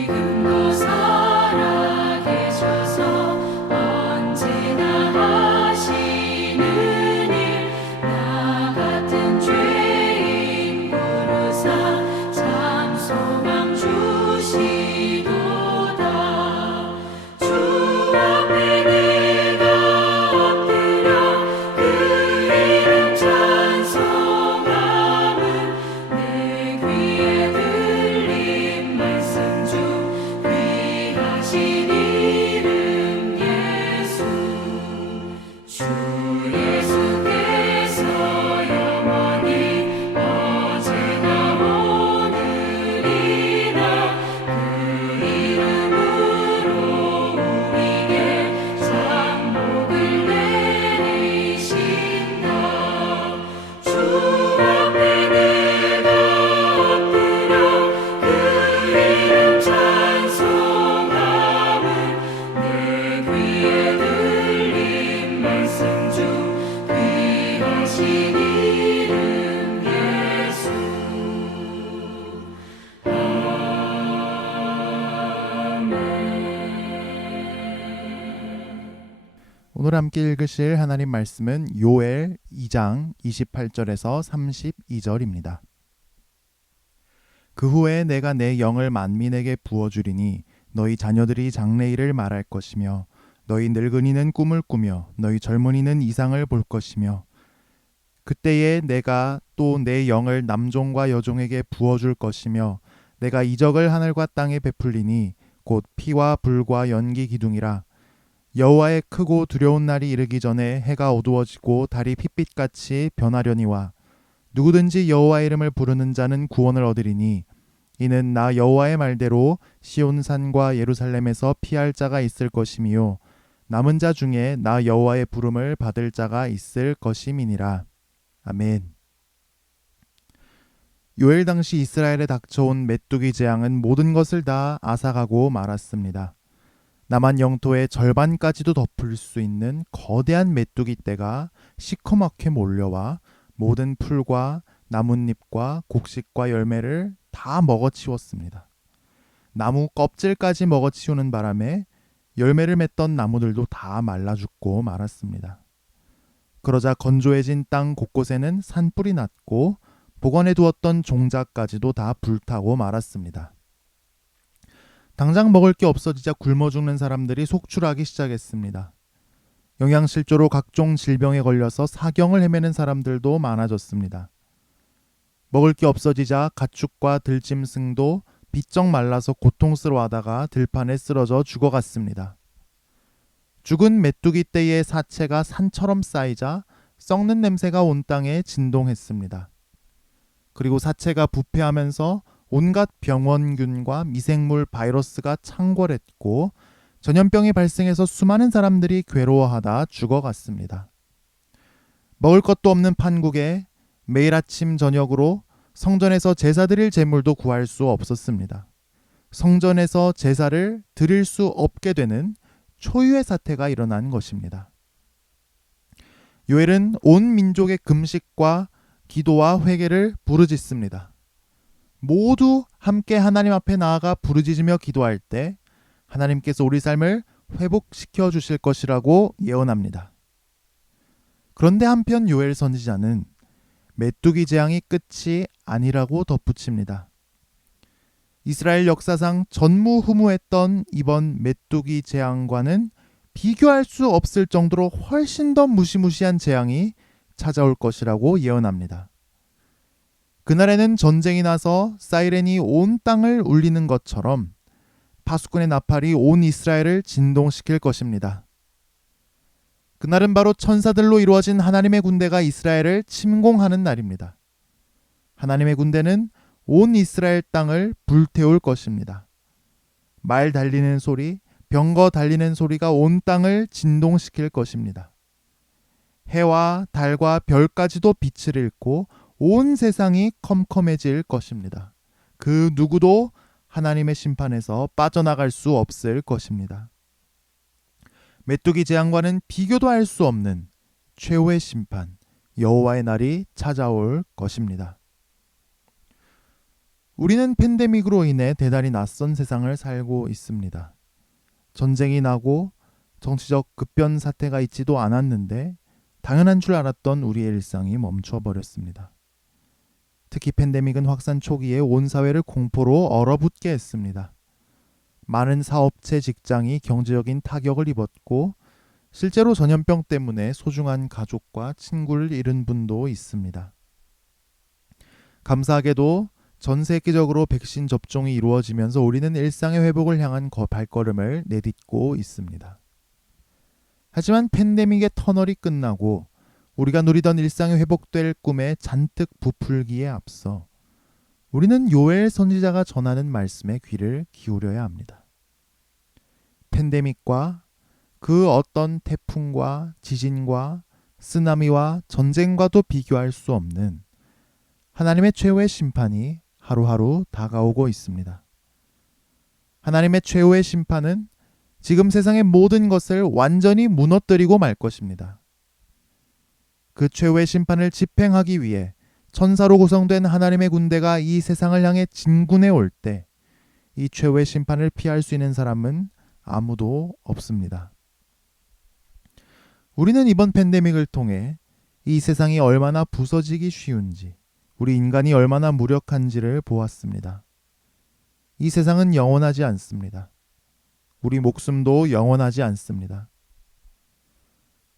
지금도 살아계셔서 언제나 하시는 일 나 같은 죄인 부르사 참 소망 주시도다. 주 앞에 내가 엎드려 그 이름 찬송함은 내 귀에 들린 말씀 중 귀하신 이름 예수. 주 예수께서 영원히 어제나 오늘이나 그 이름으로 우리에게 상복을 내리신다. 주 앞에 내가 엎드려 그 이름 찬송함은 내 귀에 들린 말씀 중 귀하신 이름 예수. 오늘 함께 읽으실 하나님 말씀은 요엘 2장 28절에서 32절입니다. 그 후에 내가 내 영을 만민에게 부어주리니 너희 자녀들이 장래일을 말할 것이며 너희 늙은이는 꿈을 꾸며 너희 젊은이는 이상을 볼 것이며 그때에 내가 또 내 영을 남종과 여종에게 부어줄 것이며 내가 이적을 하늘과 땅에 베풀리니 곧 피와 불과 연기 기둥이라. 여호와의 크고 두려운 날이 이르기 전에 해가 어두워지고 달이 핏빛같이 변하려니와 누구든지 여호와의 이름을 부르는 자는 구원을 얻으리니 이는 나 여호와의 말대로 시온산과 예루살렘에서 피할 자가 있을 것이미요 남은 자 중에 나 여호와의 부름을 받을 자가 있을 것임이니라. 아멘. 요엘 당시 이스라엘에 닥쳐온 메뚜기 재앙은 모든 것을 다 앗아가고 말았습니다. 남한 영토의 절반까지도 덮을 수 있는 거대한 메뚜기 떼가 시커멓게 몰려와 모든 풀과 나뭇잎과 곡식과 열매를 다 먹어치웠습니다. 나무 껍질까지 먹어치우는 바람에 열매를 맺던 나무들도 다 말라 죽고 말았습니다. 그러자 건조해진 땅 곳곳에는 산불이 났고 보관해 두었던 종자까지도 다 불타고 말았습니다. 당장 먹을 게 없어지자 굶어 죽는 사람들이 속출하기 시작했습니다. 영양실조로 각종 질병에 걸려서 사경을 헤매는 사람들도 많아졌습니다. 먹을 게 없어지자 가축과 들짐승도 비쩍 말라서 고통스러워하다가 들판에 쓰러져 죽어갔습니다. 죽은 메뚜기 떼의 사체가 산처럼 쌓이자 썩는 냄새가 온 땅에 진동했습니다. 그리고 사체가 부패하면서 온갖 병원균과 미생물 바이러스가 창궐했고 전염병이 발생해서 수많은 사람들이 괴로워하다 죽어갔습니다. 먹을 것도 없는 판국에 매일 아침 저녁으로 성전에서 제사 드릴 제물도 구할 수 없었습니다. 성전에서 제사를 드릴 수 없게 되는 초유의 사태가 일어난 것입니다. 요엘은 온 민족의 금식과 기도와 회개를 부르짖습니다. 모두 함께 하나님 앞에 나아가 부르짖으며 기도할 때 하나님께서 우리 삶을 회복시켜 주실 것이라고 예언합니다. 그런데 한편 요엘 선지자는 메뚜기 재앙이 끝이 아니라고 덧붙입니다. 이스라엘 역사상 전무후무했던 이번 메뚜기 재앙과는 비교할 수 없을 정도로 훨씬 더 무시무시한 재앙이 찾아올 것이라고 예언합니다. 그날에는 전쟁이 나서 사이렌이 온 땅을 울리는 것처럼 파수꾼의 나팔이 온 이스라엘을 진동시킬 것입니다. 그날은 바로 천사들로 이루어진 하나님의 군대가 이스라엘을 침공하는 날입니다. 하나님의 군대는 온 이스라엘 땅을 불태울 것입니다. 말 달리는 소리, 병거 달리는 소리가 온 땅을 진동시킬 것입니다. 해와 달과 별까지도 빛을 잃고 온 세상이 컴컴해질 것입니다. 그 누구도 하나님의 심판에서 빠져나갈 수 없을 것입니다. 메뚜기 재앙과는 비교도 할 수 없는 최후의 심판, 여호와의 날이 찾아올 것입니다. 우리는 팬데믹으로 인해 대단히 낯선 세상을 살고 있습니다. 전쟁이 나고 정치적 급변 사태가 있지도 않았는데 당연한 줄 알았던 우리의 일상이 멈춰버렸습니다. 특히 팬데믹은 확산 초기에 온 사회를 공포로 얼어붙게 했습니다. 많은 사업체 직장이 경제적인 타격을 입었고 실제로 전염병 때문에 소중한 가족과 친구를 잃은 분도 있습니다. 감사하게도 전 세계적으로 백신 접종이 이루어지면서 우리는 일상의 회복을 향한 발걸음을 내딛고 있습니다. 하지만 팬데믹의 터널이 끝나고 우리가 누리던 일상이 회복될 꿈에 잔뜩 부풀기에 앞서 우리는 요엘 선지자가 전하는 말씀에 귀를 기울여야 합니다. 팬데믹과 그 어떤 태풍과 지진과 쓰나미와 전쟁과도 비교할 수 없는 하나님의 최후의 심판이 하루하루 다가오고 있습니다. 하나님의 최후의 심판은 지금 세상의 모든 것을 완전히 무너뜨리고 말 것입니다. 그 최후의 심판을 집행하기 위해 천사로 구성된 하나님의 군대가 이 세상을 향해 진군해 올 때 이 최후의 심판을 피할 수 있는 사람은 아무도 없습니다. 우리는 이번 팬데믹을 통해 이 세상이 얼마나 부서지기 쉬운지, 우리 인간이 얼마나 무력한지를 보았습니다. 이 세상은 영원하지 않습니다. 우리 목숨도 영원하지 않습니다.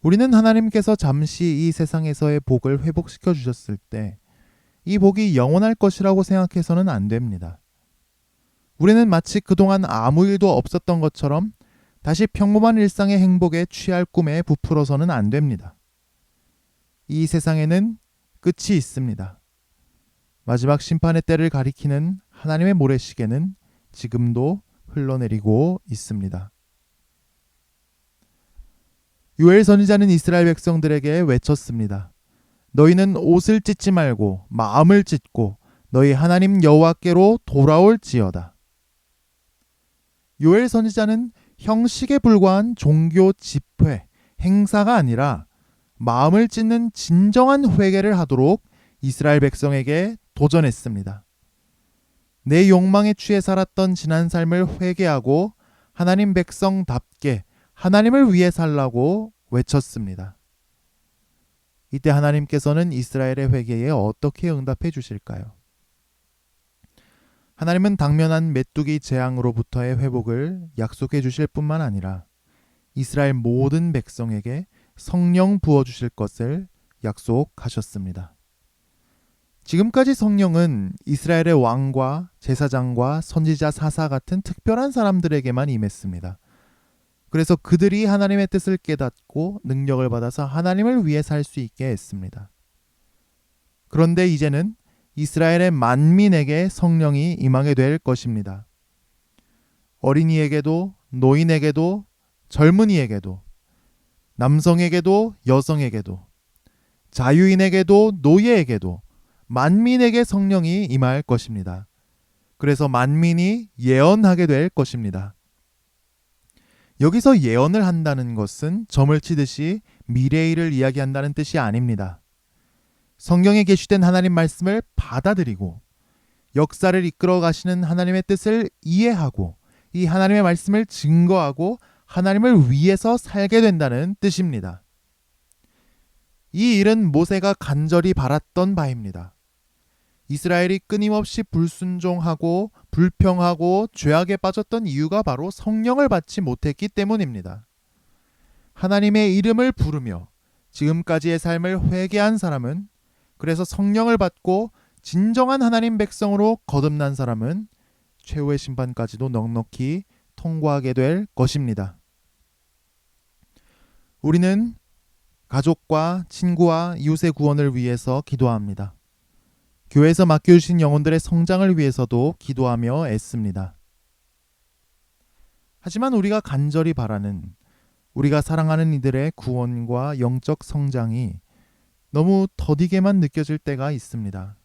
우리는 하나님께서 잠시 이 세상에서의 복을 회복시켜 주셨을 때 이 복이 영원할 것이라고 생각해서는 안 됩니다. 우리는 마치 그동안 아무 일도 없었던 것처럼 다시 평범한 일상의 행복에 취할 꿈에 부풀어서는 안 됩니다. 이 세상에는 끝이 있습니다. 마지막 심판의 때를 가리키는 하나님의 모래시계는 지금도 흘러내리고 있습니다. 요엘 선지자는 이스라엘 백성들에게 외쳤습니다. 너희는 옷을 찢지 말고 마음을 찢고 너희 하나님 여호와께로 돌아올지어다. 요엘 선지자는 형식에 불과한 종교 집회, 행사가 아니라 마음을 찢는 진정한 회개를 하도록 이스라엘 백성에게 도전했습니다. 내 욕망에 취해 살았던 지난 삶을 회개하고 하나님 백성답게 하나님을 위해 살라고 외쳤습니다. 이때 하나님께서는 이스라엘의 회개에 어떻게 응답해 주실까요? 하나님은 당면한 메뚜기 재앙으로부터의 회복을 약속해 주실 뿐만 아니라 이스라엘 모든 백성에게 성령 부어 주실 것을 약속하셨습니다. 지금까지 성령은 이스라엘의 왕과 제사장과 선지자 사사 같은 특별한 사람들에게만 임했습니다. 그래서 그들이 하나님의 뜻을 깨닫고 능력을 받아서 하나님을 위해 살 수 있게 했습니다. 그런데 이제는 이스라엘의 만민에게 성령이 임하게 될 것입니다. 어린이에게도 노인에게도 젊은이에게도 남성에게도 여성에게도 자유인에게도 노예에게도 만민에게 성령이 임할 것입니다. 그래서 만민이 예언하게 될 것입니다. 여기서 예언을 한다는 것은 점을 치듯이 미래의 일을 이야기한다는 뜻이 아닙니다. 성경에 계시된 하나님 말씀을 받아들이고 역사를 이끌어 가시는 하나님의 뜻을 이해하고 이 하나님의 말씀을 증거하고 하나님을 위해서 살게 된다는 뜻입니다. 이 일은 모세가 간절히 바랐던 바입니다. 이스라엘이 끊임없이 불순종하고 불평하고 죄악에 빠졌던 이유가 바로 성령을 받지 못했기 때문입니다. 하나님의 이름을 부르며 지금까지의 삶을 회개한 사람은, 그래서 성령을 받고 진정한 하나님 백성으로 거듭난 사람은 최후의 심판까지도 넉넉히 통과하게 될 것입니다. 우리는 가족과 친구와 이웃의 구원을 위해서 기도합니다. 교회에서 맡겨주신 영혼들의 성장을 위해서도 기도하며 애씁니다. 하지만 우리가 간절히 바라는, 우리가 사랑하는 이들의 구원과 영적 성장이 너무 더디게만 느껴질 때가 있습니다.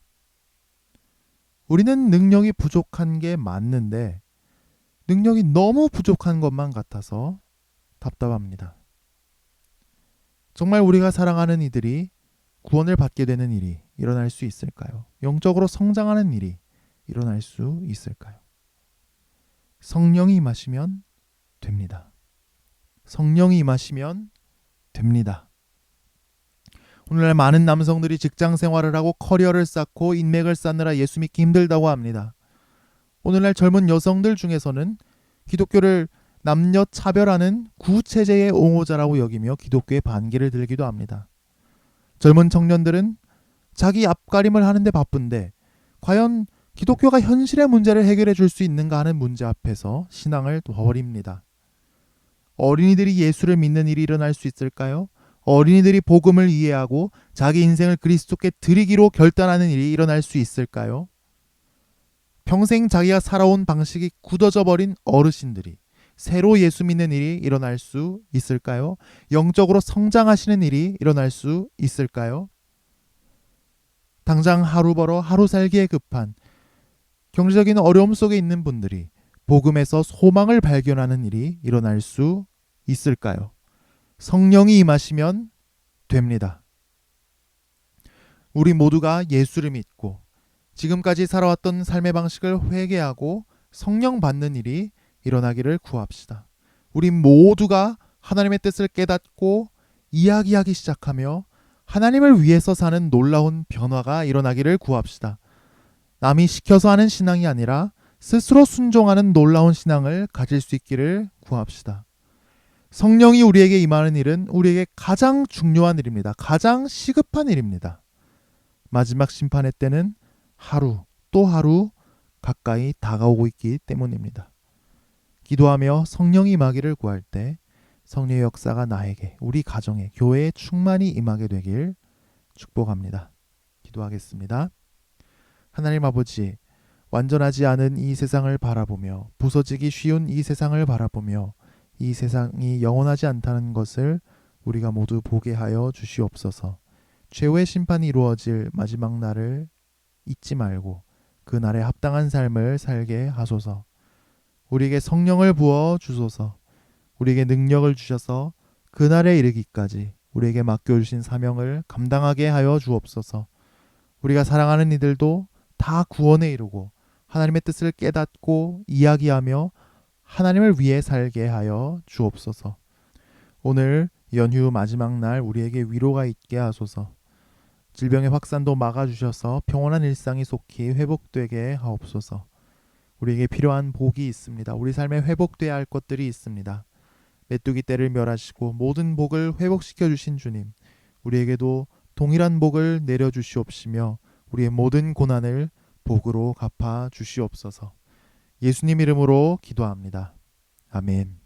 우리는 능력이 부족한 게 맞는데 능력이 너무 부족한 것만 같아서 답답합니다. 정말 우리가 사랑하는 이들이 구원을 받게 되는 일이 일어날 수 있을까요? 영적으로 성장하는 일이 일어날 수 있을까요? 성령이 임하시면 됩니다. 성령이 임하시면 됩니다. 오늘날 많은 남성들이 직장 생활을 하고 커리어를 쌓고 인맥을 쌓느라 예수 믿기 힘들다고 합니다. 오늘날 젊은 여성들 중에서는 기독교를 남녀 차별하는 구체제의 옹호자라고 여기며 기독교의 반기를 들기도 합니다. 젊은 청년들은 자기 앞가림을 하는데 바쁜데 과연 기독교가 현실의 문제를 해결해 줄 수 있는가 하는 문제 앞에서 신앙을 버립니다. 어린이들이 예수를 믿는 일이 일어날 수 있을까요? 어린이들이 복음을 이해하고 자기 인생을 그리스도께 드리기로 결단하는 일이 일어날 수 있을까요? 평생 자기가 살아온 방식이 굳어져 버린 어르신들이 새로 예수 믿는 일이 일어날 수 있을까요? 영적으로 성장하시는 일이 일어날 수 있을까요? 당장 하루 벌어 하루 살기에 급한 경제적인 어려움 속에 있는 분들이 복음에서 소망을 발견하는 일이 일어날 수 있을까요? 성령이 임하시면 됩니다. 우리 모두가 예수를 믿고 지금까지 살아왔던 삶의 방식을 회개하고 성령 받는 일이 일어나기를 구합시다. 우리 모두가 하나님의 뜻을 깨닫고 이야기하기 시작하며 하나님을 위해서 사는 놀라운 변화가 일어나기를 구합시다. 남이 시켜서 하는 신앙이 아니라 스스로 순종하는 놀라운 신앙을 가질 수 있기를 구합시다. 성령이 우리에게 임하는 일은 우리에게 가장 중요한 일입니다. 가장 시급한 일입니다. 마지막 심판의 때는 하루 또 하루 가까이 다가오고 있기 때문입니다. 기도하며 성령이 임하기를 구할 때 성령의 역사가 나에게, 우리 가정에, 교회에 충만히 임하게 되길 축복합니다. 기도하겠습니다. 하나님 아버지, 완전하지 않은 이 세상을 바라보며 부서지기 쉬운 이 세상을 바라보며 이 세상이 영원하지 않다는 것을 우리가 모두 보게 하여 주시옵소서. 최후의 심판이 이루어질 마지막 날을 잊지 말고 그 날에 합당한 삶을 살게 하소서. 우리에게 성령을 부어 주소서. 우리에게 능력을 주셔서 그 날에 이르기까지 우리에게 맡겨주신 사명을 감당하게 하여 주옵소서. 우리가 사랑하는 이들도 다 구원에 이르고 하나님의 뜻을 깨닫고 이야기하며 하나님을 위해 살게 하여 주옵소서. 오늘 연휴 마지막 날 우리에게 위로가 있게 하소서. 질병의 확산도 막아주셔서 평온한 일상이 속히 회복되게 하옵소서. 우리에게 필요한 복이 있습니다. 우리 삶에 회복돼야 할 것들이 있습니다. 메뚜기 떼를 멸하시고 모든 복을 회복시켜 주신 주님, 우리에게도 동일한 복을 내려주시옵시며 우리의 모든 고난을 복으로 갚아 주시옵소서. 예수님 이름으로 기도합니다. 아멘.